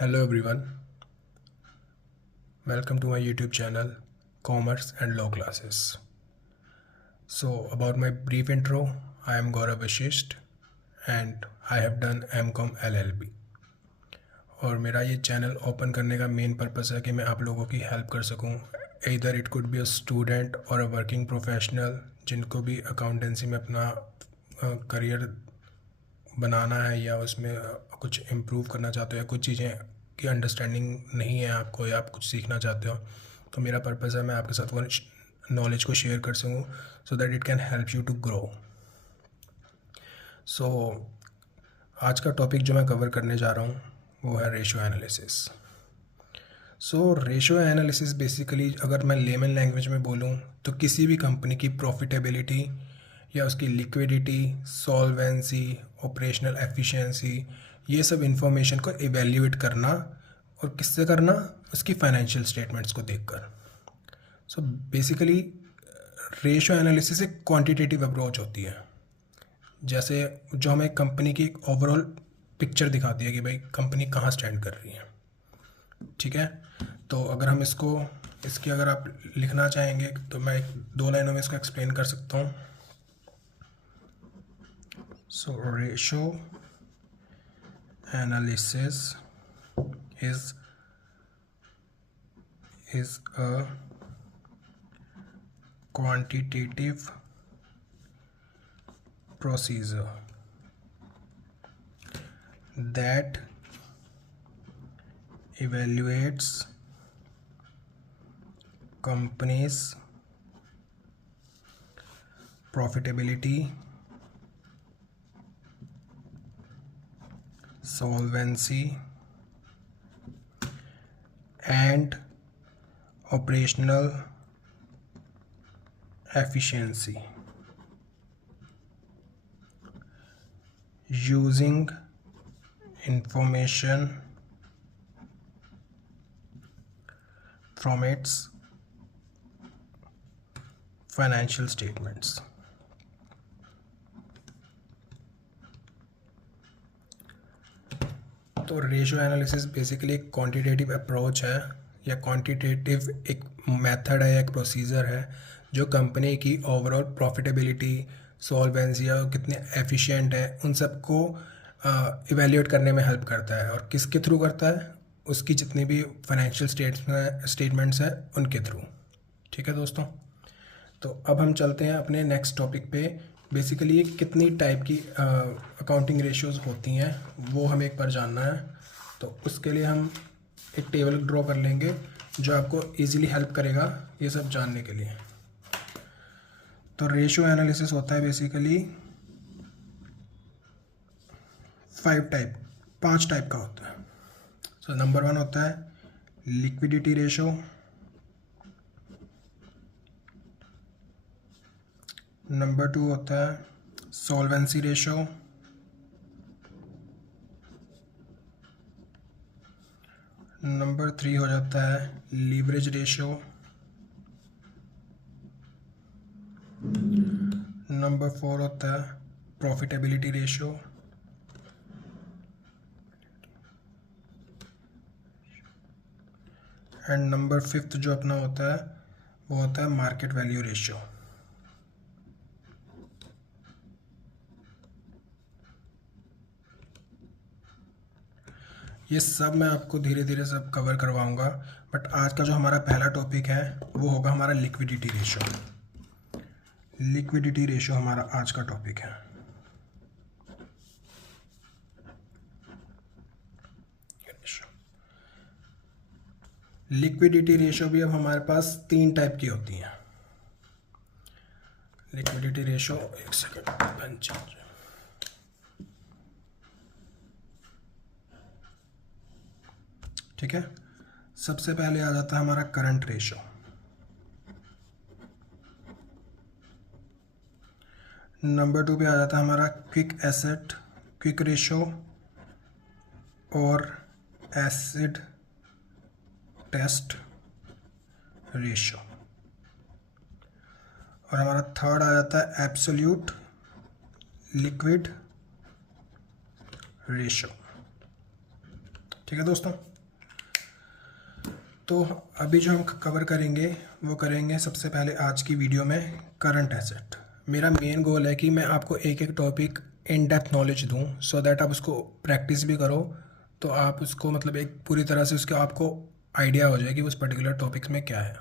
Hello everyone, welcome to my YouTube channel Commerce and Law Classes. So about my brief intro, I am Gaurav Vashisht and I have done MCOM LLB. और मेरा ये channel open करने का main purpose है कि मैं आप लोगों की हेल्प कर सकूं। इधर it could be a student और अ वर्किंग प्रोफेशनल जिनको भी अकाउंटेंसी में अपना करियर बनाना है या उसमें कुछ इम्प्रूव करना चाहते हो या कुछ चीज़ें की अंडरस्टैंडिंग नहीं है आपको या आप कुछ सीखना चाहते हो, तो मेरा पर्पज़ है मैं आपके साथ वो नॉलेज को शेयर कर सकूँ so that it can help you to grow. So आज का टॉपिक जो मैं कवर करने जा रहा हूँ वो है ratio analysis. So ratio analysis basically अगर मैं लेमन लैंग्वेज में बोलूँ तो किसी भी कंपनी की प्रॉफिटेबिलिटी या उसकी लिक्विडिटी, सॉल्वेंसी, ऑपरेशनल एफिशिएंसी, ये सब इंफॉर्मेशन को इवेल्यूएट करना और किससे करना, उसकी फाइनेंशियल स्टेटमेंट्स को देखकर। सो बेसिकली रेशियो एनालिसिस एक क्वांटिटेटिव अप्रोच होती है, जैसे जो हमें कंपनी की एक ओवरऑल पिक्चर दिखाती है कि भाई कंपनी कहाँ स्टैंड कर रही है। ठीक है, तो अगर हम इसकी अगर आप लिखना चाहेंगे तो मैं दो लाइनों में इसको एक्सप्लेन कर सकता हूँ। So ratio analysis is a quantitative procedure that evaluates companies' profitability, solvency and operational efficiency using information from its financial statements. तो रेशियो एनालिसिस बेसिकली एक क्वांटिटेटिव अप्रोच है या क्वांटिटेटिव एक मेथड है, एक प्रोसीजर है जो कंपनी की ओवरऑल प्रॉफिटेबिलिटी, सॉल्वेंसी या कितने एफिशिएंट है उन सबको इवेल्यूएट करने में हेल्प करता है। और किसके थ्रू करता है, उसकी जितनी भी फाइनेंशियल स्टेटमेंट्स हैं उनके थ्रू। ठीक है दोस्तों, तो अब हम चलते हैं अपने नेक्स्ट टॉपिक पे। बेसिकली कितनी टाइप की अकाउंटिंग रेशियोज़ होती हैं वो हमें एक बार जानना है, तो उसके लिए हम एक टेबल ड्रॉ कर लेंगे जो आपको इजीली हेल्प करेगा ये सब जानने के लिए। तो रेशियो एनालिसिस होता है बेसिकली पांच टाइप का होता है। सो नंबर 1 होता है लिक्विडिटी रेशो, नंबर 2 होता है सॉल्वेंसी रेशो, नंबर 3 हो जाता है लीवरेज रेशो, नंबर 4 होता है प्रॉफिटेबिलिटी रेशो, एंड नंबर 5 जो अपना होता है वो होता है मार्केट वैल्यू रेशो। ये सब मैं आपको धीरे धीरे सब कवर करवाऊंगा, बट आज का जो हमारा पहला टॉपिक है वो होगा हमारा लिक्विडिटी रेशो। लिक्विडिटी रेशो हमारा आज का टॉपिक है। लिक्विडिटी रेशो भी अब हमारे पास 3 टाइप की होती हैं। लिक्विडिटी रेशो, एक सेकंड, ठीक है। सबसे पहले आ जाता है हमारा करंट रेशो, नंबर 2 पे आ जाता है हमारा क्विक रेशो और एसिड टेस्ट रेशो, और हमारा थर्ड आ जाता है एब्सोल्यूट लिक्विड रेशो। ठीक है दोस्तों। तो अभी जो हम कवर करेंगे वो करेंगे सबसे पहले आज की वीडियो में करंट एसेट। मेरा मेन गोल है कि मैं आपको एक एक टॉपिक इन डेप्थ नॉलेज दूं सो दैट आप उसको प्रैक्टिस भी करो, तो आप उसको मतलब एक पूरी तरह से उसके आपको आइडिया हो जाए कि उस पर्टिकुलर टॉपिक में क्या है।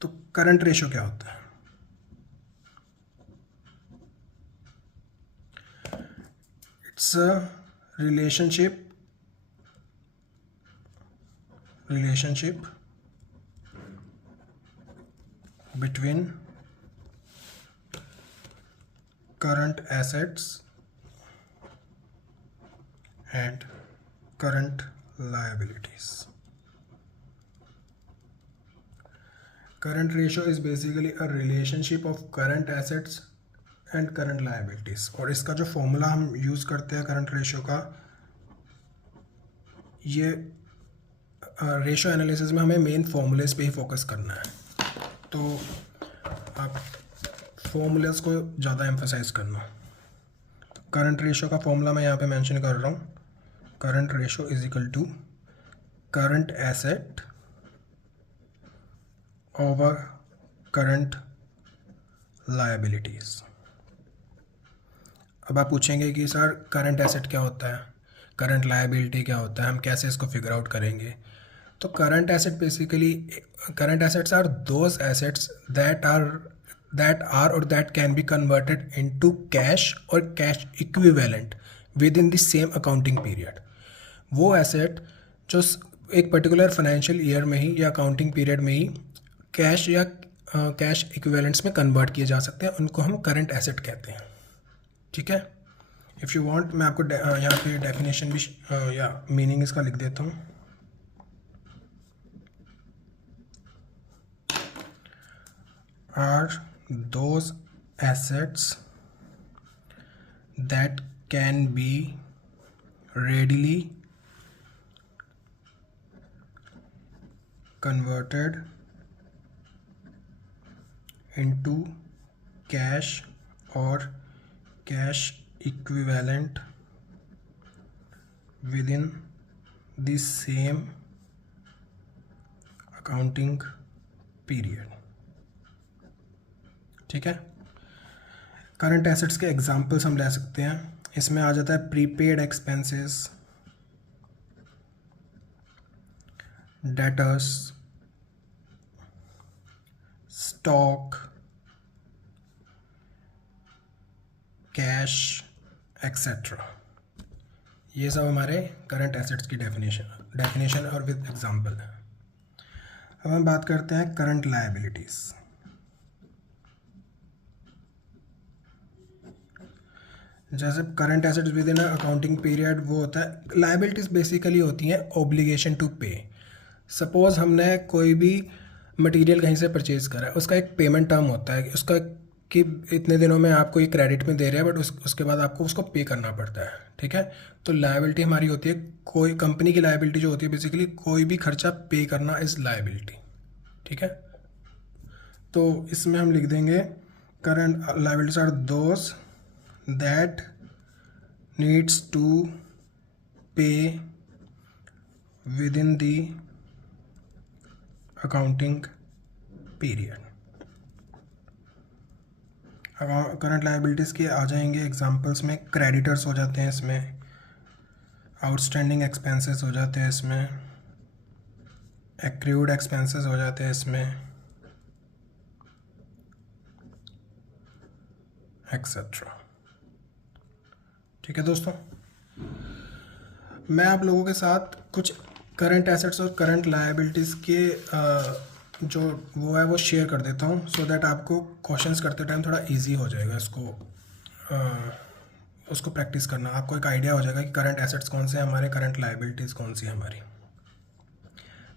तो करंट रेशो क्या होता है? It's a relationship between current assets and current liabilities. Current ratio is basically a relationship of current assets and current liabilities. और इसका जो फॉर्मूला हम यूज़ करते हैं करंट रेशो का, ये रेशो एनालिसिस में हमें मेन फॉर्मूलेस पे ही फोकस करना है, तो आप फॉर्मूलेस को ज़्यादा एम्फोसाइज करना। करंट रेशो का फॉर्मूला मैं यहाँ पे मेंशन कर रहा हूँ। Current ratio is equal to current asset over current liabilities. अब आप पूछेंगे कि सर करंट एसेट क्या होता है, करंट लायबिलिटी क्या होता है, हम कैसे इसको फिगर आउट करेंगे? तो current asset basically, current assets are those assets that are or that can be converted into cash or cash equivalent within the same accounting period. वो एसेट जो एक पर्टिकुलर फाइनेंशियल ईयर में ही या accounting period में ही cash या cash equivalents में convert किए जा सकते हैं, उनको हम करंट एसेट कहते हैं। ठीक है। इफ़ यू वांट मैं आपको यहाँ पे डेफिनेशन भी या मीनिंग इसका लिख देता हूँ। Are those assets that can be readily converted into cash or cash equivalent within the same accounting period। ठीक है। करंट एसेट्स के एग्जांपल्स हम ले सकते हैं। इसमें आ जाता है prepaid expenses, debtors, stock, cash etcetera. ये सब हमारे करंट एसेट्स की डेफिनेशन और विद एग्जांपल है। अब हम बात करते हैं करंट लायबिलिटीज़। जैसे current assets with in accounting period वो होता है, लायबिलिटीज़ बेसिकली होती हैं ऑब्लिगेशन टू पे। सपोज हमने कोई भी मटेरियल कहीं से परचेज़ करा है, उसका एक पेमेंट टर्म होता है उसका कि इतने दिनों में आपको ये क्रेडिट में दे रहे हैं, बट उसके बाद आपको उसको पे करना पड़ता है। ठीक है। तो लायबिलिटी हमारी होती है, कोई कंपनी की लायबिलिटी जो होती है बेसिकली कोई भी खर्चा पे करना इज़ लायबिलिटी। ठीक है। तो इसमें हम लिख देंगे current liabilities are those that needs to pay within the accounting period। Current liabilities के आ जाएंगे एग्जांपल्स में, क्रेडिटर्स हो जाते हैं इसमें, आउटस्टैंडिंग एक्सपेंसेस हो जाते हैं इसमें, एक्रूड एक्सपेंसेस हो जाते हैं इसमें, एक्सेट्रा। ठीक है दोस्तों, मैं आप लोगों के साथ कुछ करंट एसेट्स और करंट लायबिलिटीज़ के जो वो है वो शेयर कर देता हूँ सो दैट आपको क्वेश्चंस करते टाइम थोड़ा इजी हो जाएगा उसको प्रैक्टिस करना। आपको एक आइडिया हो जाएगा कि करंट एसेट्स कौन से हैं हमारे, करंट लायबिलिटीज़ कौन सी है हमारी।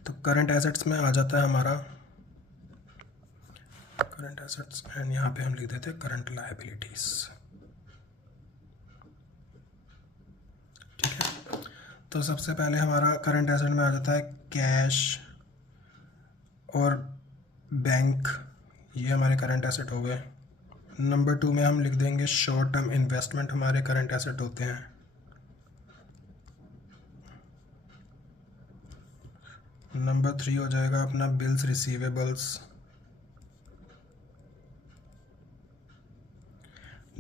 तो करंट एसेट्स में आ जाता है हमारा करंट एसेट्स एंड यहाँ पे हम लिख देते हैं करंट लायबिलिटीज़। ठीक है। तो सबसे पहले हमारा करंट एसेट में आ जाता है कैश और बैंक, ये हमारे करंट एसेट हो गए। नंबर 2 में हम लिख देंगे शॉर्ट टर्म इन्वेस्टमेंट, हमारे करंट एसेट होते हैं। नंबर 3 हो जाएगा अपना बिल्स रिसीवेबल्स।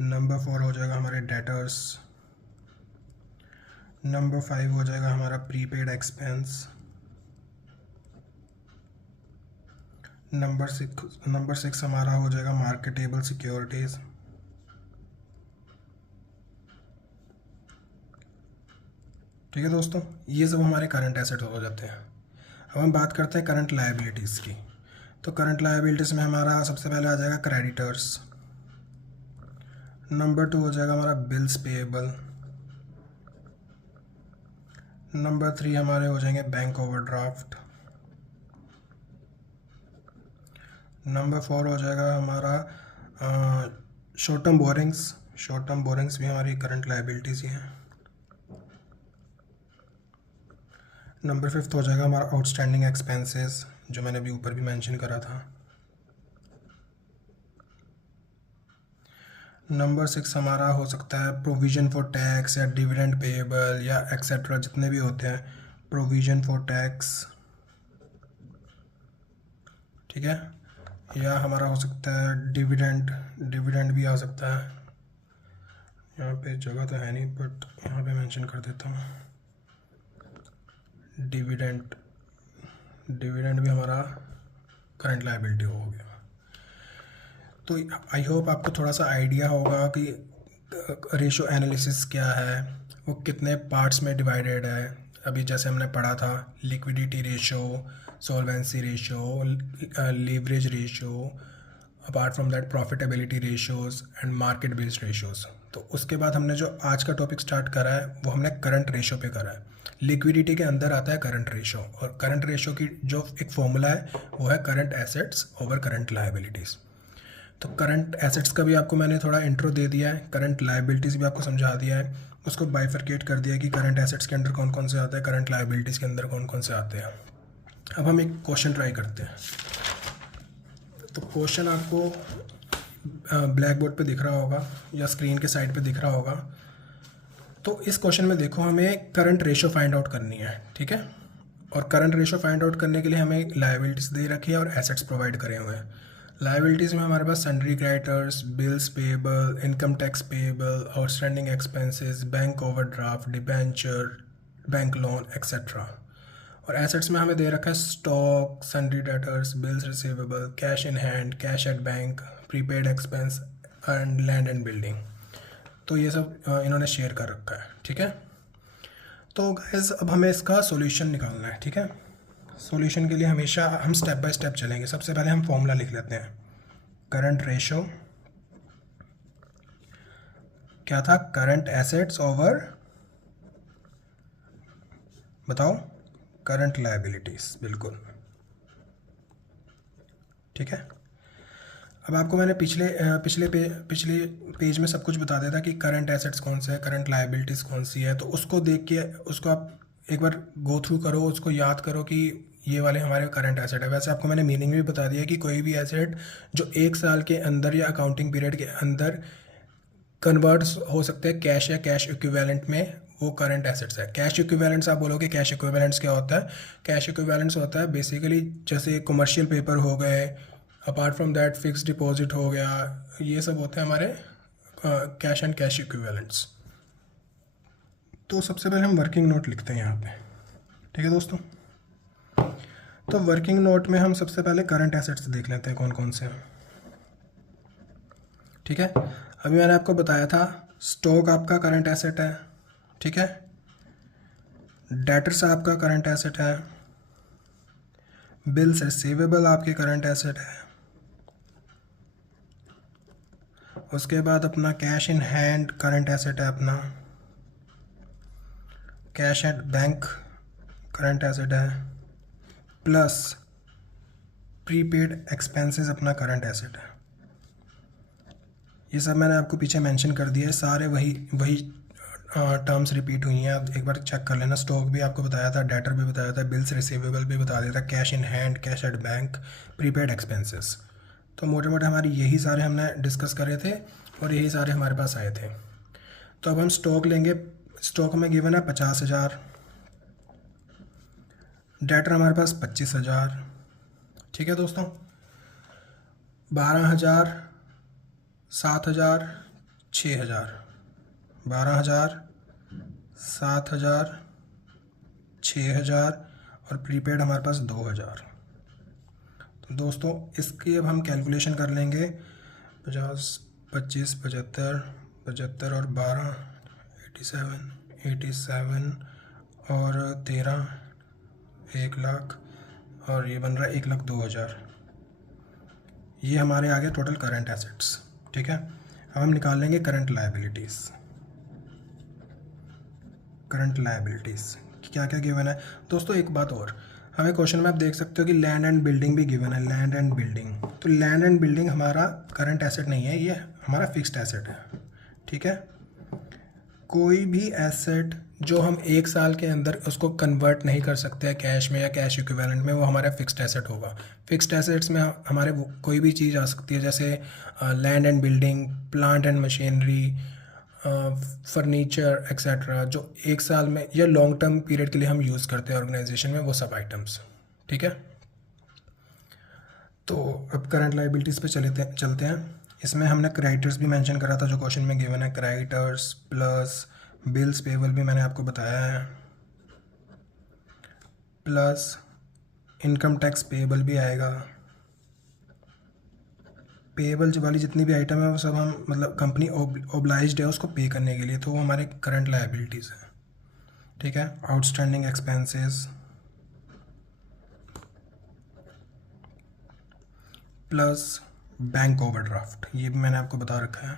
नंबर 4 हो जाएगा हमारे डेटर्स। नंबर 5 हो जाएगा हमारा प्रीपेड एक्सपेंस। नंबर 6 हमारा हो जाएगा मार्केटेबल सिक्योरिटीज़। ठीक है दोस्तों, ये सब हमारे करंट एसेट हो जाते हैं। अब हम बात करते हैं करंट लायबिलिटीज़ की। तो करंट लायबिलिटीज़ में हमारा सबसे पहले आ जाएगा क्रेडिटर्स। नंबर 2 हो जाएगा हमारा बिल्स पेएबल। नंबर 3 हमारे हो जाएंगे बैंक ओवरड्राफ्ट। नंबर 4 हो जाएगा हमारा short term borrowings. Short term borrowings भी हमारी करंट लायबिलिटीज़ ही हैं। नंबर 5 हो जाएगा हमारा आउटस्टैंडिंग एक्सपेंसेस, जो मैंने अभी ऊपर भी मेंशन करा था। नंबर 6 हमारा हो सकता है प्रोविज़न फॉर टैक्स या डिविडेंड पेएबल या एक्सेट्रा, जितने भी होते हैं, प्रोविज़न फॉर टैक्स। ठीक है, या हमारा हो सकता है डिविडेंड भी आ सकता है। यहाँ पे जगह तो है नहीं, बट यहाँ पे मेंशन कर देता हूँ। डिविडेंड भी हमारा करंट लायबिलिटी हो गया। तो आई होप आपको थोड़ा सा आइडिया होगा कि रेशो एनालिसिस क्या है, वो कितने पार्ट्स में डिवाइडेड है। अभी जैसे हमने पढ़ा था liquidity ratio, solvency ratio, leverage ratio, apart from that profitability ratios and market based ratios. तो उसके बाद हमने जो आज का टॉपिक स्टार्ट करा है वो हमने करंट रेशो पे करा है। लिक्विडिटी के अंदर आता है करंट रेशो, और करंट रेशो की जो एक फॉर्मूला है वो है current assets over current liabilities. तो करंट एसेट्स का भी आपको मैंने थोड़ा इंट्रो दे दिया है, करंट लायबिलिटीज़ भी आपको समझा दिया है, उसको बाइफरकेट कर दिया कि करंट एसेट्स के अंदर कौन कौन से आते हैं, करंट लायबिलिटीज़ के अंदर कौन कौन से आते हैं। अब हम एक क्वेश्चन ट्राई करते हैं। तो क्वेश्चन आपको ब्लैक बोर्ड पे दिख रहा होगा या स्क्रीन के साइड पे दिख रहा होगा। तो इस क्वेश्चन में देखो, हमें करंट रेशो फाइंड आउट करनी है। ठीक है, और करंट रेशो फाइंड आउट करने के लिए हमें लायबिलिटीज़ दे रखी है और एसेट्स प्रोवाइड करे हुए हैं। लायबिलिटीज़ में हमारे पास sundry creditors, bills payable, income tax payable, outstanding expenses, bank overdraft, debenture, bank loan etcetera. और एसेट्स में हमें दे रखा है stock, sundry debtors, bills receivable, cash in hand, cash at bank, prepaid expense and land and building. तो ये सब इन्होंने शेयर कर रखा है। ठीक है, तो गाइस अब हमें इसका सॉल्यूशन निकालना है। ठीक है, सॉल्यूशन के लिए हमेशा हम स्टेप बाय स्टेप चलेंगे। सबसे पहले हम फॉर्मूला लिख लेते हैं। करंट रेशो क्या था? करंट एसेट्स ओवर, बताओ, करंट लायबिलिटीज़। बिल्कुल ठीक है। अब आपको मैंने पिछले पेज में सब कुछ बता दिया था कि करंट एसेट्स कौन से है, करंट लायबिलिटीज़ कौन सी है। तो उसको देख के उसको आप एक बार गो थ्रू करो, उसको याद करो कि ये वाले हमारे करंट एसेट है। वैसे आपको मैंने मीनिंग भी बता दिया कि कोई भी एसेट जो 1 साल के अंदर या अकाउंटिंग पीरियड के अंदर कन्वर्ट हो सकते हैं कैश या कैश इक्विवेलेंट में, वो करंट एसेट्स है। कैश इक्विवेलेंट्स आप बोलोगे, कैश इक्विवेलेंट्स क्या होता है? कैश इक्विवेलेंट्स होता है बेसिकली जैसे कमर्शियल पेपर हो गए, apart from that fix deposit हो गया, ये सब होते हैं हमारे कैश एंड कैश इक्विवेलेंट्स। तो सबसे पहले हम वर्किंग नोट लिखते हैं यहाँ पे। ठीक है दोस्तों, तो वर्किंग नोट में हम सबसे पहले करंट एसेट्स देख लेते हैं कौन कौन से हैं। ठीक है, अभी मैंने आपको बताया था स्टॉक आपका करंट एसेट है। ठीक है, डेटर्स आपका करंट एसेट है, बिल्स रिसीवेबल आपके करंट एसेट है, उसके बाद अपना cash in hand current asset है, अपना cash at bank current asset है, प्लस प्रीपेड एक्सपेंसेस अपना करंट एसेट है। ये सब मैंने आपको पीछे मेंशन कर दिया है, सारे वही टर्म्स रिपीट हुई हैं, आप एक बार चेक कर लेना। स्टॉक भी आपको बताया था, डेटर भी बताया था, बिल्स रिसीवेबल भी बता दिया था, cash in hand, cash at bank, prepaid expenses. तो मोटे मोटे हमारे यही सारे हमने डिस्कस करे थे और यही सारे हमारे पास आए थे। तो अब हम स्टॉक लेंगे। स्टॉक में गिवन है 50,000, डेटर हमारे पास 25,000, ठीक है दोस्तों। 12,000, 7,000, 6,000, 12,000, 7,000, 6,000 और प्रीपेड हमारे पास 2,000। तो दोस्तों इसकी अब हम कैलकुलेशन कर लेंगे। 50, 25, 75, 75 और 12, 87, 87 और 13, 1,00,000 और ये बन रहा है 1,02,000। ये हमारे आ गए टोटल करंट एसेट्स, ठीक है। अब हम निकाल लेंगे करंट लायबिलिटीज़। करंट लायबिलिटीज़ क्या क्या गिवन है दोस्तों। एक बात और, हमें क्वेश्चन में आप देख सकते हो कि लैंड एंड बिल्डिंग भी गिवन है, लैंड एंड बिल्डिंग। तो लैंड एंड बिल्डिंग हमारा करंट एसेट नहीं है, ये हमारा फिक्स्ड एसेट है, ठीक है। कोई भी एसेट जो हम 1 साल के अंदर उसको कन्वर्ट नहीं कर सकते हैं कैश में या कैश इक्विवेलेंट में, वो हमारा फिक्स्ड एसेट होगा। फिक्स्ड एसेट्स में हमारे कोई भी चीज़ आ सकती है, जैसे land and building, plant and machinery, furniture etcetera, जो 1 साल में या लॉन्ग टर्म पीरियड के लिए हम यूज़ करते हैं ऑर्गेनाइजेशन में, वो सब आइटम्स, ठीक है। तो अब करंट लाइबिलिटीज़ पे चलते हैं। इसमें हमने क्रेडिटर्स भी मेंशन करा था जो क्वेश्चन में गिवन है, क्रेडिटर्स प्लस बिल्स पेबल भी मैंने आपको बताया है, प्लस इनकम टैक्स पेबल भी आएगा। पेबल वाली जितनी भी आइटम है वो सब हम मतलब कंपनी ओब्लाइज्ड है उसको पे करने के लिए, तो वो हमारे करंट लायबिलिटीज़ है, ठीक है। Outstanding expenses plus bank overdraft, ये भी मैंने आपको बता रखा है,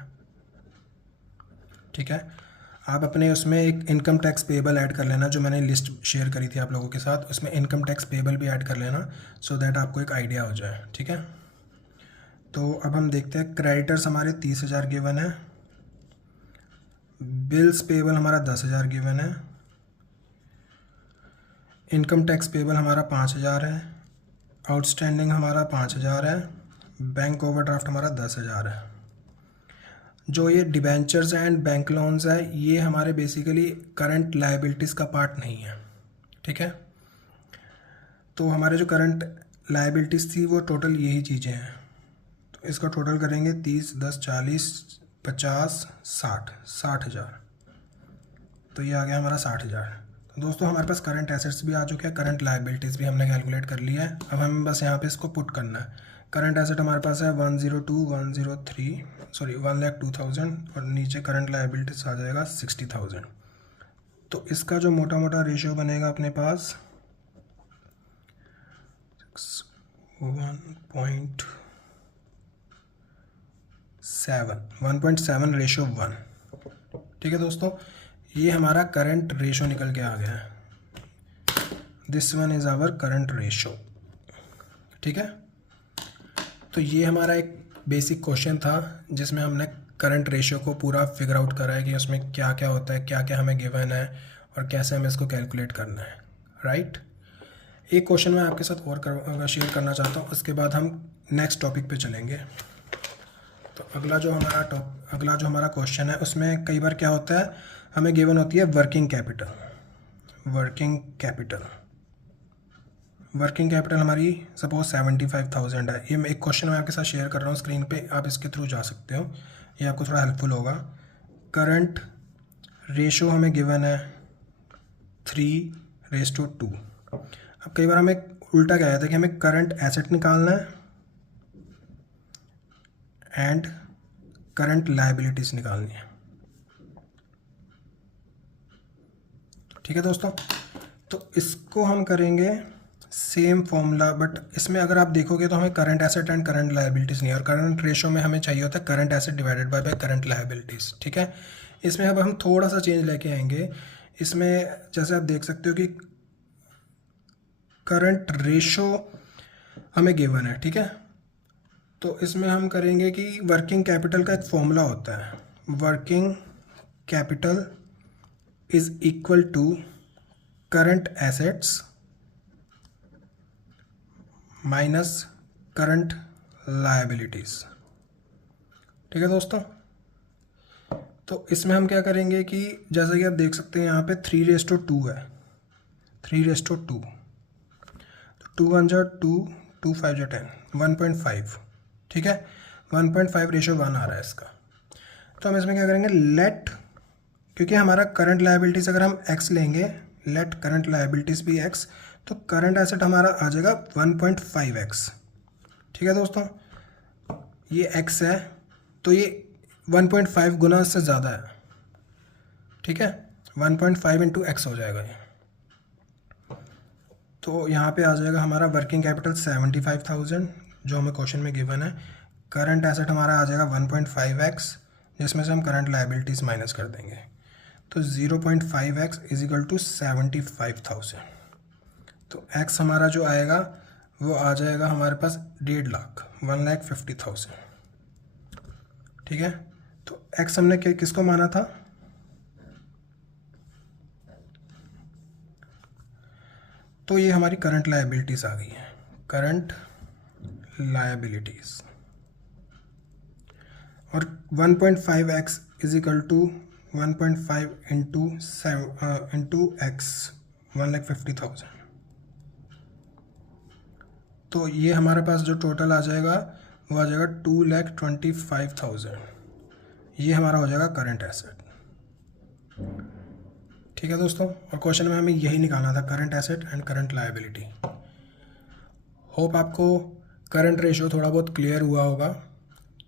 ठीक है। आप अपने उसमें एक इनकम टैक्स पेबल ऐड कर लेना, जो मैंने लिस्ट शेयर करी थी आप लोगों के साथ, उसमें इनकम टैक्स पेबल भी ऐड कर लेना, सो दैट आपको एक आइडिया हो जाए, ठीक है। तो अब हम देखते हैं, क्रेडिटर्स हमारे 30,000 गिवन है, बिल्स पेबल हमारा 10,000 गिवन है, इनकम टैक्स पेबल हमारा 5,000 है, आउटस्टैंडिंग हमारा 5,000 है, बैंक ओवरड्राफ्ट हमारा 10,000 है। जो ये डिबेंचर्स एंड बैंक लोन्स है, ये हमारे बेसिकली करंट लायबिलिटीज़ का पार्ट नहीं है, ठीक है। तो हमारे जो करंट लायबिलिटीज़ थी वो टोटल यही चीज़ें हैं। तो इसका टोटल करेंगे 30, 10, 40, 50, 60,000। तो ये आ गया हमारा 60,000। तो दोस्तों हमारे पास करंट एसेट्स भी आ चुके हैं, करंट लायबिलिटीज़ भी हमने कैलकुलेट कर लिया है। अब हमें बस यहाँ पे इसको पुट करना है। करंट एसेट हमारे पास है 1,02,000 और नीचे करंट लायबिलिटीज़ आ जाएगा 60,000। तो इसका जो मोटा मोटा रेशियो बनेगा अपने पास 1.7 रेशियो 1, ठीक है दोस्तों। ये हमारा करंट रेशियो निकल के आ गया है, this one is our current ratio, ठीक है। तो ये हमारा एक बेसिक क्वेश्चन था जिसमें हमने करंट रेशियो को पूरा फिगर आउट करा है कि उसमें क्या क्या होता है, क्या क्या हमें गिवन है और कैसे हमें इसको कैलकुलेट करना है, राइट। एक क्वेश्चन मैं आपके साथ और शेयर करना चाहता हूँ, उसके बाद हम नेक्स्ट टॉपिक पे चलेंगे। तो अगला जो हमारा क्वेश्चन है उसमें कई बार क्या होता है, हमें गिवन होती है वर्किंग कैपिटल। वर्किंग कैपिटल हमारी सपोज 75,000 है। ये एक क्वेश्चन मैं आपके साथ शेयर कर रहा हूँ स्क्रीन पे, आप इसके थ्रू जा सकते हो, ये आपको थोड़ा हेल्पफुल होगा। करंट रेशो हमें गिवन है 3:2। अब कई बार हमें उल्टा क्या जाता है कि हमें करंट एसेट निकालना है एंड करंट लायबिलिटीज निकालनी है, ठीक है दोस्तों। तो इसको हम करेंगे सेम फॉर्मूला, बट इसमें अगर आप देखोगे तो हमें current asset and current liabilities नहीं है, और करंट रेशो में हमें चाहिए होता है current asset divided by current liabilities, ठीक है। इसमें अब हम थोड़ा सा चेंज लेके आएंगे। इसमें जैसे आप देख सकते हो कि करंट रेशो हमें गिवन है, ठीक है। तो इसमें हम करेंगे कि वर्किंग कैपिटल का एक फॉर्मूला होता है, working capital is equal to current assets minus current liabilities, ठीक है दोस्तों। तो इसमें हम क्या करेंगे कि जैसा कि आप देख सकते हैं यहाँ पे 3:2 है, 3:2। 2 1 जा 2, 2 5 जा 10, 1.5, ठीक है। 1.5 रेशो 1 आ रहा है इसका। तो हम इसमें क्या करेंगे, लेट, क्योंकि हमारा करंट लायबिलिटीज़ अगर हम x लेंगे, लेट करंट लायबिलिटीज़ भी x, तो करंट एसेट हमारा आ जाएगा 1.5x, ठीक है दोस्तों। ये x है तो ये 1.5 गुना से ज़्यादा है, ठीक है। 1.5 इंटू एक्स हो जाएगा ये। तो यहाँ पे आ जाएगा हमारा वर्किंग कैपिटल 75,000 जो हमें क्वेश्चन में गिवन है। करंट एसेट हमारा आ जाएगा 1.5x, जिसमें से हम करंट लायबिलिटीज़ माइनस कर देंगे। तो 0.5x इज इक्वल टू 75,000। तो x हमारा जो आएगा वो आ जाएगा हमारे पास 1.5 लाख, 1,50,000, ठीक है। तो x हमने किसको माना था, तो ये हमारी करंट लायबिलिटीज़ आ गई है, करंट लायबिलिटीज़। और 1.5x is equal to 1.5 into x, 1,50,000। तो ये हमारे पास जो टोटल आ जाएगा वो आ जाएगा 2,25,000। ये हमारा हो जाएगा करंट एसेट, ठीक है दोस्तों। और क्वेश्चन में हमें यही निकालना था, current asset and current liability. Hope आपको करंट रेशियो थोड़ा बहुत क्लियर हुआ होगा।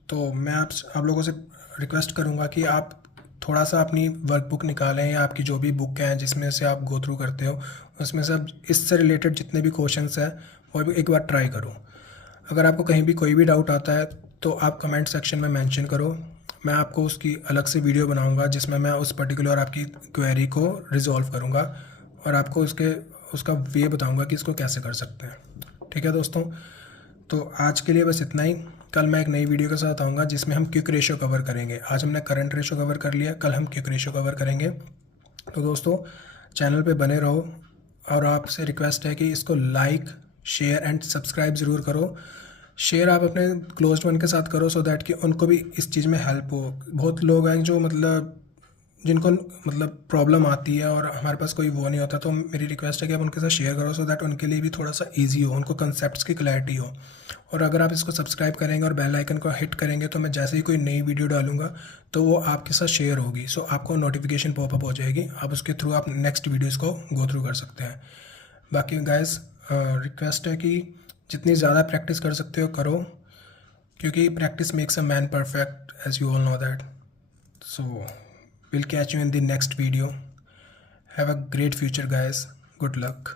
तो मैं आप लोगों से रिक्वेस्ट करूंगा कि आप थोड़ा सा अपनी वर्कबुक निकालें या आपकी जो भी बुक हैं जिसमें से आप गो थ्रू करते हो, उसमें से इससे रिलेटेड जितने भी क्वेश्चंस हैं वो भी एक बार ट्राई करो। अगर आपको कहीं भी कोई भी डाउट आता है तो आप कमेंट सेक्शन में मेंशन करो, मैं आपको उसकी अलग से वीडियो बनाऊंगा जिसमें मैं उस पर्टिकुलर आपकी क्वेरी को रिजॉल्व करूंगा और आपको उसका वे बताऊंगा कि इसको कैसे कर सकते हैं, ठीक है दोस्तों। तो आज के लिए बस इतना ही। कल मैं एक नई वीडियो के साथ आऊँगा जिसमें हम क्विक रेशियो कवर करेंगे। आज हमने करंट रेशियो कवर कर लिया, कल हम क्विक रेशियो कवर करेंगे। तो दोस्तों चैनल पे बने रहो और आपसे रिक्वेस्ट है कि इसको लाइक, शेयर एंड सब्सक्राइब ज़रूर करो। शेयर आप अपने क्लोज्ड वन के साथ करो सो दैट कि उनको भी इस चीज़ में हेल्प हो। बहुत लोग हैं जो जिनको प्रॉब्लम आती है और हमारे पास कोई वो नहीं होता, तो मेरी रिक्वेस्ट है कि आप उनके साथ शेयर करो सो दैट उनके लिए भी थोड़ा सा इजी हो, उनको कंसेप्ट्स की क्लैरिटी हो। और अगर आप इसको सब्सक्राइब करेंगे और बेल आइकन को हिट करेंगे तो मैं जैसे ही कोई नई वीडियो डालूंगा तो वो आपके साथ शेयर होगी, सो आपको नोटिफिकेशन पॉपअप हो जाएगी। आप उसके थ्रू आप नेक्स्ट वीडियोज़ को गो थ्रू कर सकते हैं। बाकी गाइज रिक्वेस्ट है कि जितनी ज़्यादा प्रैक्टिस कर सकते हो करो, क्योंकि practice makes a man perfect, as you all know that. So we'll catch you in the next video. Have a great future guys. Good luck.